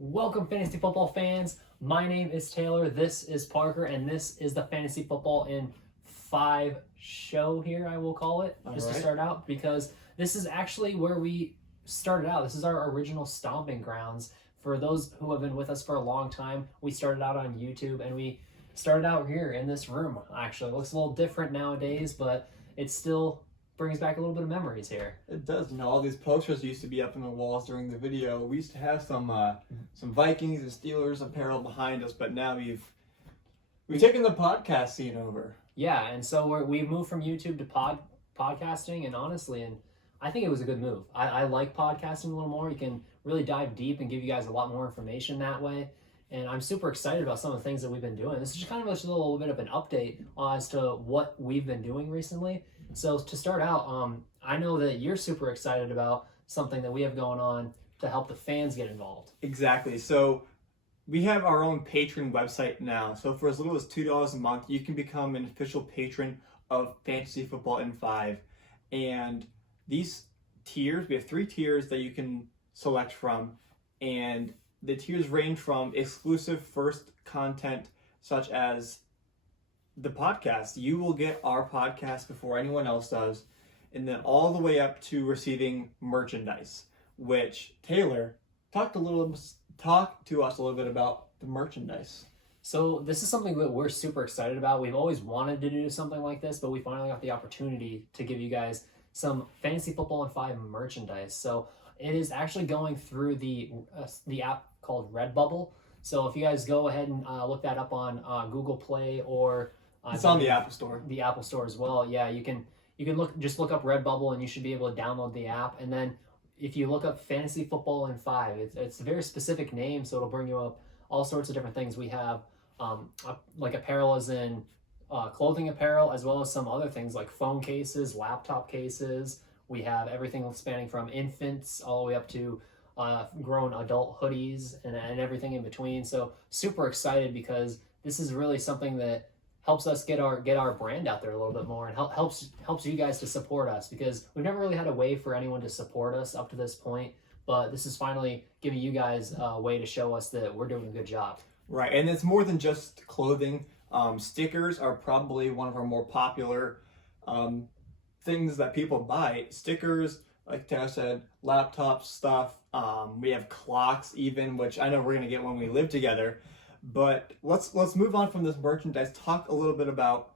Welcome, fantasy football fans. My name is Taylor. This is Parker, and this is the Fantasy Football in 5 show here, I will call it, just to start out, because this is actually where we started out. This is our original stomping grounds. For those who have been with us for a long time, we started out on YouTube, and we started out here in this room, actually. It looks a little different nowadays, but it still brings back a little bit of memories here. It does. All these posters used to be up on the walls during the video. We used to have some Vikings and Steelers apparel behind us, but now we've taken the podcast scene over. Yeah, and so we moved from YouTube to podcasting, and honestly, I think it was a good move. I like podcasting a little more. You can really dive deep and give you guys a lot more information that way. And I'm super excited about some of the things that we've been doing. This is just kind of a little bit of an update as to what we've been doing recently. So to start out, I know that you're super excited about something that we have going on to help the fans get involved. Exactly. So we have our own patron website now. So for as little as $2 a month, you can become an official patron of Fantasy Football in 5. And these tiers, we have 3 tiers that you can select from. And the tiers range from exclusive first content, such as the podcast. You will get our podcast before anyone else does, and then all the way up to receiving merchandise, which Taylor talk to us a little bit about the merchandise. So this is something that we're super excited about. We've always wanted to do something like this, but we finally got the opportunity to give you guys some Fantasy Football in 5 merchandise. So it is actually going through the app called Redbubble. So if you guys go ahead and look that up on Google Play, or it's on the Apple Store. The Apple Store as well. Yeah, you can look up Redbubble, and you should be able to download the app. And then if you look up Fantasy Football in 5, it's a very specific name, so it'll bring you up all sorts of different things. We have like apparel, as in clothing apparel, as well as some other things like phone cases, laptop cases. We have everything spanning from infants all the way up to grown adult hoodies and everything in between. So super excited, because this is really something that helps us get our brand out there a little bit more, and helps you guys to support us, because we've never really had a way for anyone to support us up to this point, but this is finally giving you guys a way to show us that we're doing a good job. Right, and it's more than just clothing. Stickers are probably one of our more popular things that people buy. Stickers, like Tara said, laptop stuff. We have clocks even, which I know we're gonna get when we live together. But let's move on from this merchandise. Talk a little bit about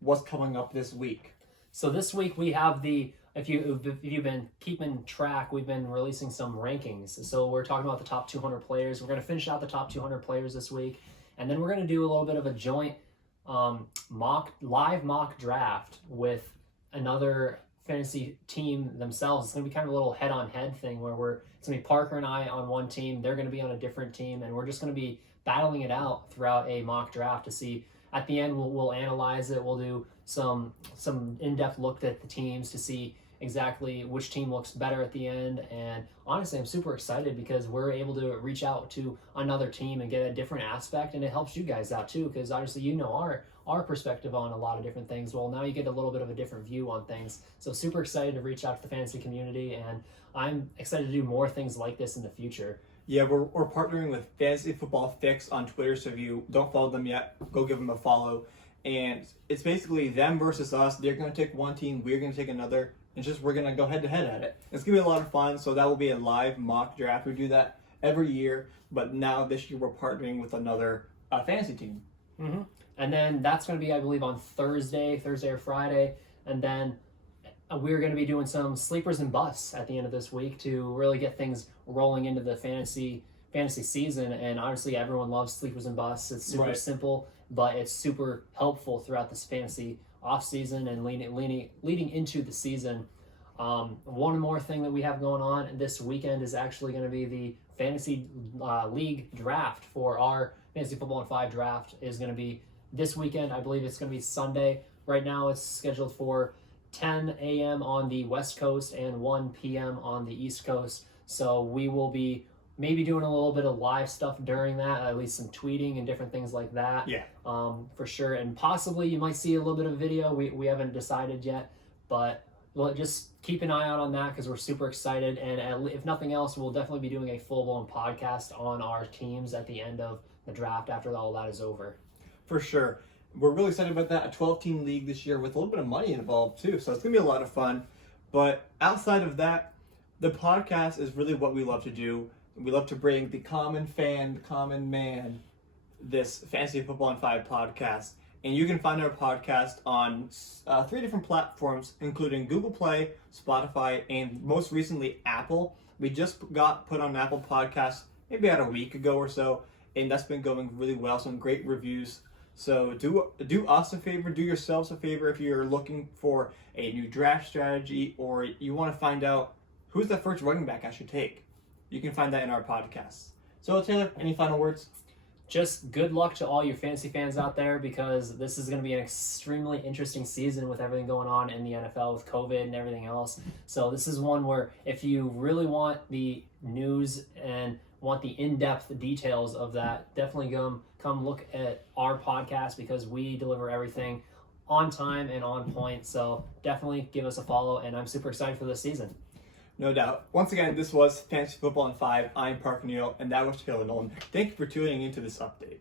what's coming up this week. So this week we have if you've been keeping track, we've been releasing some rankings. So we're talking about the top 200 players. We're going to finish out the top 200 players this week, and then we're going to do a little bit of a joint live mock draft with another fantasy team themselves. It's going to be kind of a little head-on-head thing where it's going to be Parker and I on one team. They're going to be on a different team, and we're just going to be battling it out throughout a mock draft to see. At the end, we'll analyze it. We'll do some in-depth look at the teams to see exactly which team looks better at the end. And honestly, I'm super excited, because we're able to reach out to another team and get a different aspect, and it helps you guys out too, because obviously our perspective on a lot of different things. Well, now you get a little bit of a different view on things. So super excited to reach out to the fantasy community, and I'm excited to do more things like this in the future. Yeah, we're partnering with Fantasy Football Fix on Twitter, so if you don't follow them yet, go give them a follow. And it's basically them versus us. They're going to take one team, we're going to take another, and we're going to go head-to-head at it. It's going to be a lot of fun, so that will be a live mock draft. We do that every year, but now this year we're partnering with another fantasy team. Mm-hmm. And then that's going to be, I believe, on Thursday or Friday, and then we're going to be doing some sleepers and busts at the end of this week to really get things rolling into the fantasy season. And obviously everyone loves sleepers and busts. It's super simple, but it's super helpful throughout this fantasy off season and leading into the season. One more thing that we have going on this weekend is actually going to be the fantasy league draft. For our Fantasy Football in 5 draft is going to be this weekend. I believe it's going to be Sunday. Right now it's scheduled for 10 a.m. on the West Coast and 1 p.m. on the East Coast. So we will be maybe doing a little bit of live stuff during that, at least some tweeting and different things like that. Yeah. For sure. And possibly you might see a little bit of video. We haven't decided yet, but well, just keep an eye out on that because we're super excited. And if nothing else, we'll definitely be doing a full-blown podcast on our teams at the end of the draft after all that is over. For sure. We're really excited about that. A 12-team league this year with a little bit of money involved too. So it's going to be a lot of fun. But outside of that, the podcast is really what we love to do. We love to bring the common fan, the common man, this Fantasy Football in 5 podcast. And you can find our podcast on 3 different platforms, including Google Play, Spotify, and most recently Apple. We just got put on Apple Podcasts maybe about a week ago or so, and that's been going really well. Some great reviews. So do us a favor, do yourselves a favor if you're looking for a new draft strategy or you want to find out who's the first running back I should take. You can find that in our podcasts. So Taylor, any final words? Just good luck to all your fantasy fans out there because this is going to be an extremely interesting season with everything going on in the NFL with COVID and everything else. So this is one where if you really want the news and want the in-depth details of that, definitely come look at our podcast because we deliver everything on time and on point. So definitely give us a follow, and I'm super excited for this season. No doubt. Once again, this was Fantasy Football in 5. I'm Parker Neal, and that was Taylor Nolan. Thank you for tuning into this update.